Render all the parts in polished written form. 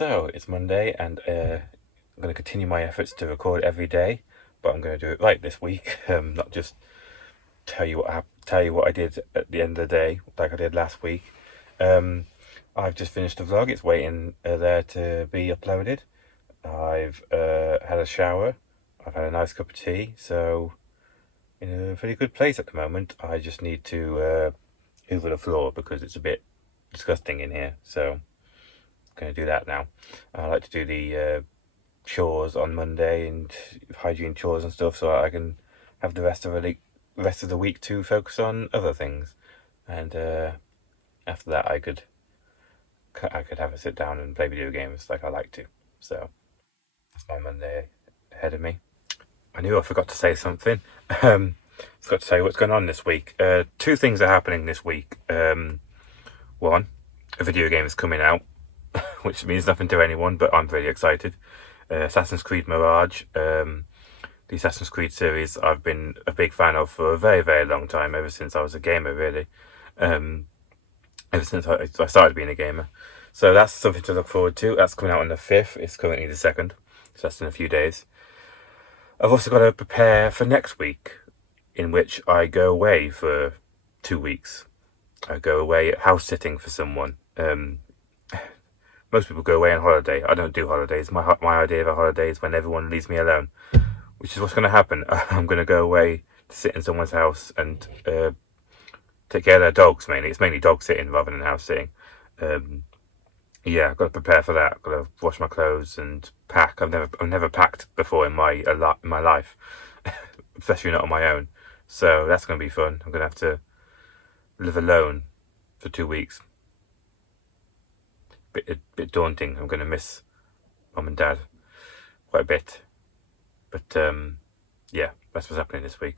So it's Monday, and I'm going to continue my efforts to record every day, but I'm going to do it right this week. Not just tell you what I did at the end of the day, like I did last week. I've just finished the vlog. It's waiting there to be uploaded. I've had a shower. I've had a nice cup of tea. So in a pretty good place at the moment. I just need to hoover the floor because it's a bit disgusting in here. So going to do that now. I like to do the chores on Monday and hygiene chores and stuff, so I can have the rest of the week to focus on other things. And after that, I could have a sit down and play video games like I like to. So that's my Monday ahead of me. I knew I forgot to say something. Forgot to say what's going on this week. Two things are happening this week. One, a video game is coming out, which means nothing to anyone, but I'm really excited. Assassin's Creed Mirage. The Assassin's Creed series I've been a big fan of for a very, very long time, ever since I was a gamer, really. Ever since I started being a gamer. So that's something to look forward to. That's coming out on the 5th. It's currently the 2nd, so that's in a few days. I've also got to prepare for next week, in which I go away for 2 weeks. I go away house sitting for someone. Most people go away on holiday. I don't do holidays. My idea of a holiday is when everyone leaves me alone, which is what's going to happen. I'm going to go away to sit in someone's house and take care of their dogs mainly. It's mainly dog sitting rather than house sitting. Yeah, I've got to prepare for that. I've got to wash my clothes and pack. I've never packed before in my life, especially not on my own. So that's going to be fun. I'm going to have to live alone for 2 weeks. Bit daunting. I'm going to miss mum and dad quite a bit. But yeah, that's what's happening this week.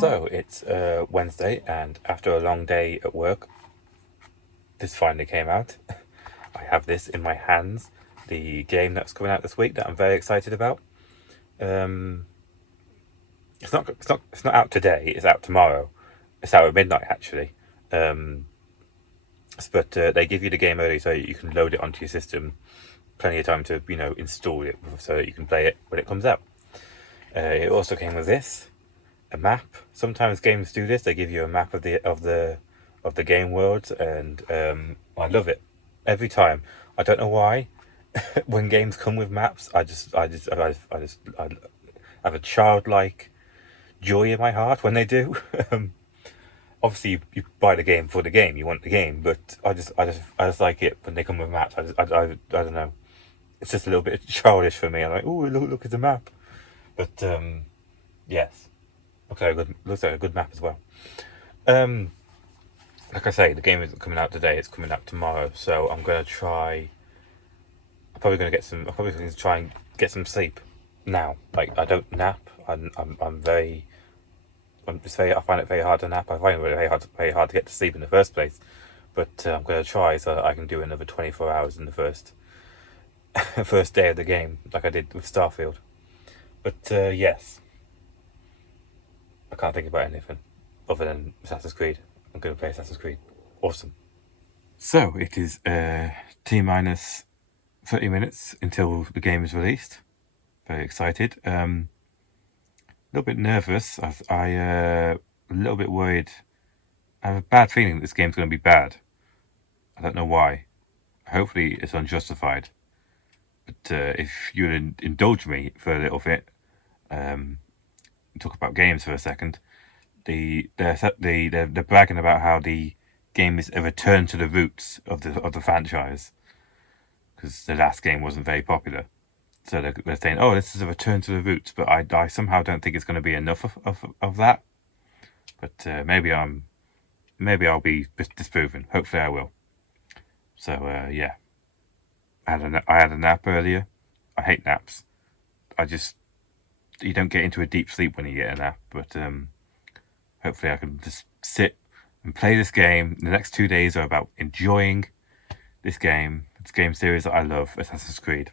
So it's Wednesday, and after a long day at work, this finally came out. I have this in my hands, the game that's coming out this week that I'm very excited about. It's not out today. It's out tomorrow. It's out at midnight actually. But they give you the game early so you can load it onto your system. Plenty of time to install it so that you can play it when it comes out. It also came with this. A map. Sometimes games do this. They give you a map of the game world, and I love it every time. I don't know why. When games come with maps, I have a childlike joy in my heart when they do. Obviously, you buy the game for the game. You want the game, but I just like it when they come with maps. I don't know. It's just a little bit childish for me. I'm like, oh, look at the map. But yes. Looks like a good map as well. Like I say, the game isn't coming out today. It's coming out tomorrow. So I'm gonna try. I'm probably going to try and get some sleep now. Like I don't nap. I'm very I find it very hard to nap. I find it very hard to get to sleep in the first place. But I'm going to try so that I can do another 24 hours in the first day of the game, like I did with Starfield. But yes, I can't think about anything other than Assassin's Creed. I'm going to play Assassin's Creed. Awesome. So it is T minus 30 minutes until the game is released. Very excited. A little bit nervous. A little bit worried. I have a bad feeling that this game's going to be bad. I don't know why. Hopefully it's unjustified. But if you'd indulge me for a little bit, talk about games for a second. They're bragging about how the game is a return to the roots of the franchise, because the last game wasn't very popular. So they're saying, "Oh, this is a return to the roots," but I somehow don't think it's going to be enough of that. But maybe I'll be disproven. Hopefully, I will. So yeah, I had a nap earlier. I hate naps. You don't get into a deep sleep when you get a nap. But hopefully, I can just sit and play this game. The next 2 days are about enjoying this game series that I love, Assassin's Creed.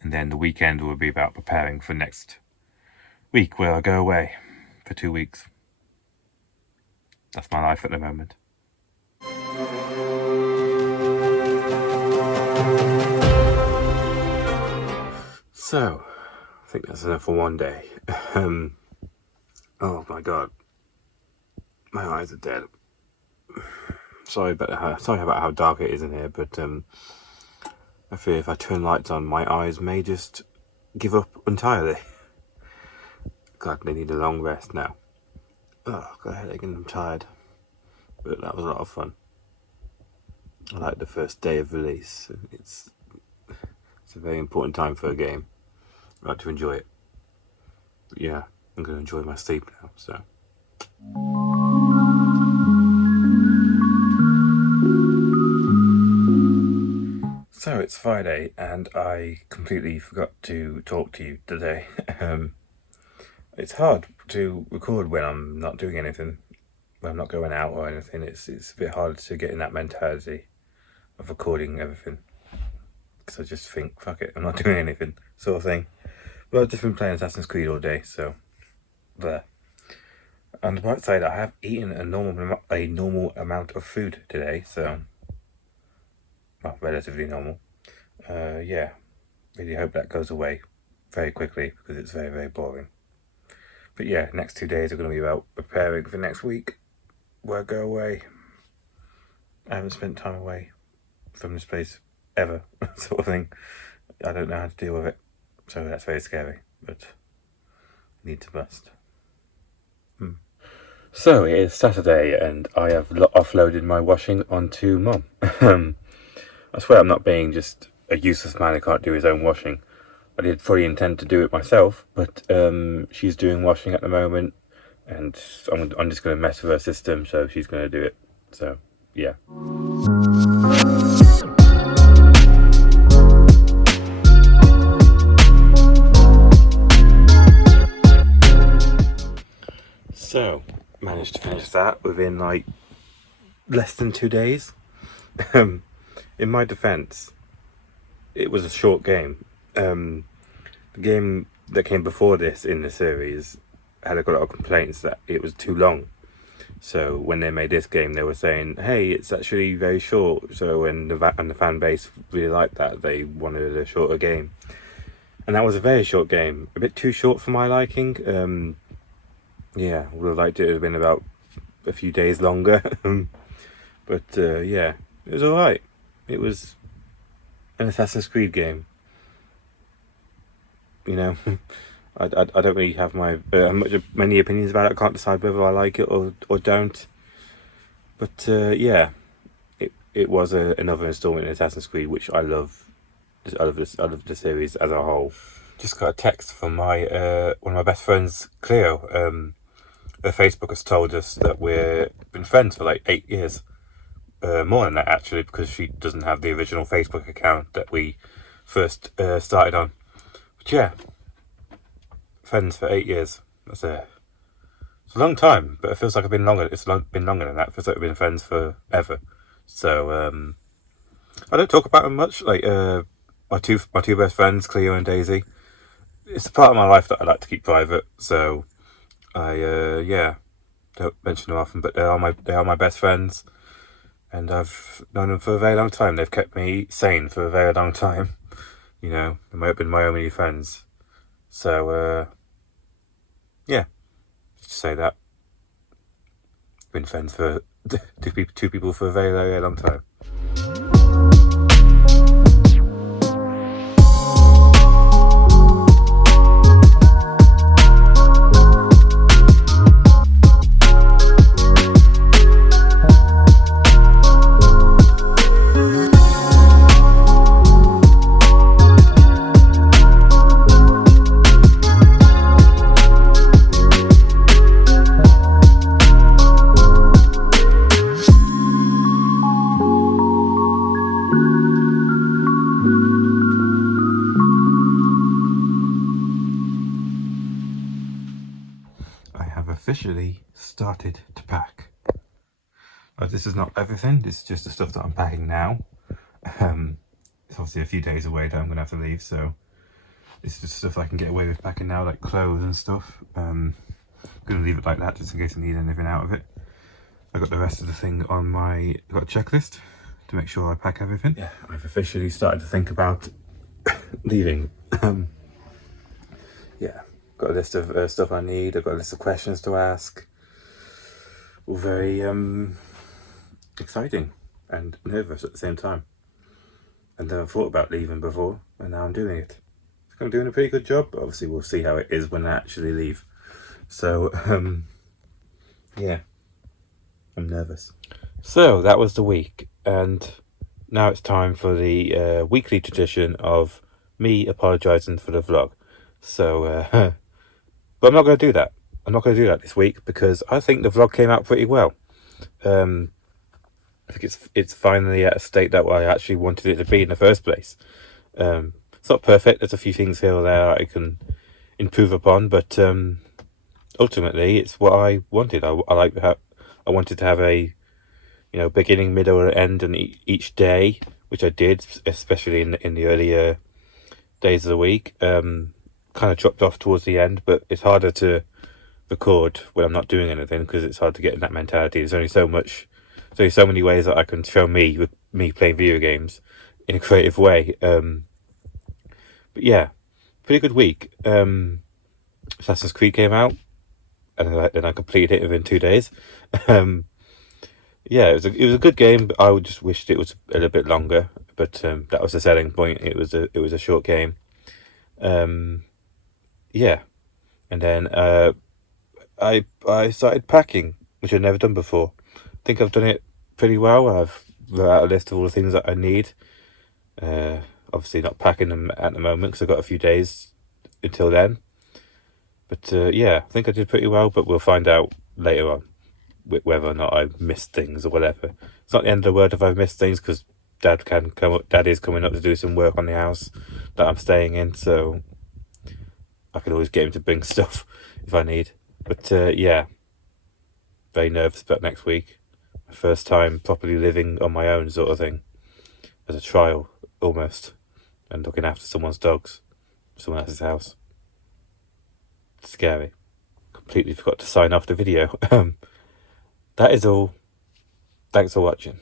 And then the weekend will be about preparing for next week, where I go away for 2 weeks. That's my life at the moment. So, I think that's enough for one day. Oh my god, my eyes are dead. Sorry about how dark it is in here, but I fear if I turn lights on, my eyes may just give up entirely. God, they need a long rest now. Oh, I've got a headache and I'm tired. But that was a lot of fun. I like the first day of release. It's a very important time for a game. I like to enjoy it. But yeah, I'm going to enjoy my sleep now, so. So it's Friday and I completely forgot to talk to you today. It's hard to record when I'm not doing anything, when I'm not going out or anything. It's a bit hard to get in that mentality of recording everything, because I just think, fuck it, I'm not doing anything, sort of thing. But I've just been playing Assassin's Creed all day, so there. On the bright side, I have eaten a normal amount of food today, so, well, relatively normal. Yeah, really hope that goes away very quickly, because it's very, very boring. But yeah, next 2 days are going to be about preparing for next week, where I go away. I haven't spent time away from this place ever, sort of thing. I don't know how to deal with it, so that's very scary, but need to must. So it is Saturday and I have offloaded my washing onto Mum. I swear I'm not being just a useless man who can't do his own washing. I did fully intend to do it myself, but she's doing washing at the moment, and I'm just going to mess with her system, so she's going to do it. So, yeah. So, managed to finish that within like less than 2 days. In my defense, it was a short game. The game that came before this in the series had a lot of complaints that it was too long. So when they made this game, they were saying, "Hey, it's actually very short." So when the fan base really liked that, they wanted a shorter game, and that was a very short game. A bit too short for my liking. Yeah, would have liked it to have been about a few days longer. But yeah, it was alright. It was an Assassin's Creed game. You know, I don't really have many opinions about it. I can't decide whether I like it or don't. But yeah, it was another installment in Assassin's Creed, which I love. I love the series as a whole. Just got a text from my one of my best friends, Cleo. Her Facebook has told us that we've been friends for like 8 years. More than that, actually, because she doesn't have the original Facebook account that we first started on. But yeah, friends for 8 years. That's It's a long time, but it feels like I've been longer. Been longer than that. It feels like we've been friends forever. So I don't talk about them much. Like my two best friends, Cleo and Daisy. It's a part of my life that I like to keep private. So I don't mention them often, but they are my best friends, and I've known them for a very long time. They've kept me sane for a very long time. You know, they might have been my only friends. So yeah, just to say that been friends for two people for a very, very long time. I have officially started to pack. This is not everything, this is just the stuff that I'm packing now. It's obviously a few days away that I'm going to have to leave, so this is just stuff I can get away with packing now, like clothes and stuff. I'm going to leave it like that just in case I need anything out of it. I got the rest of the thing on my got a checklist to make sure I pack everything. Yeah, I've officially started to think about leaving. Yeah, got a list of stuff I need. I've got a list of questions to ask. All very exciting and nervous at the same time. And then I thought about leaving before, and now I'm doing it. I think I'm doing a pretty good job, but obviously we'll see how it is when I actually leave. So yeah, I'm nervous. So that was the week, and now it's time for the weekly tradition of me apologising for the vlog. So, but I'm not going to do that. I'm not going to do that this week because I think the vlog came out pretty well. I think it's finally at a state that I actually wanted it to be in the first place. It's not perfect. There's a few things here or there I can improve upon, but ultimately it's what I wanted. I wanted to have a beginning, middle, and end, and each day, which I did, especially in the earlier days of the week. Kind of dropped off towards the end, but it's harder to record when I'm not doing anything because it's hard to get in that mentality. There's only so many ways that I can show me playing video games in a creative way. But yeah, pretty good week. Assassin's Creed came out, and then I completed it within 2 days. Yeah, it was a good game, but I just wished it was a little bit longer. But that was the selling point. It was a short game. Yeah, and then I started packing, which I've never done before. I think I've done it pretty well. I've wrote out a list of all the things that I need. Obviously not packing them at the moment because I've got a few days until then. But yeah, I think I did pretty well, but we'll find out later on whether or not I've missed things or whatever. It's not the end of the world if I've missed things because Dad is coming up to do some work on the house that I'm staying in, so I can always get him to bring stuff if I need. But yeah, very nervous about next week. My first time properly living on my own sort of thing. As a trial, almost. And looking after someone's dogs. Someone else's house. It's scary. Completely forgot to sign off the video. That is all. Thanks for watching.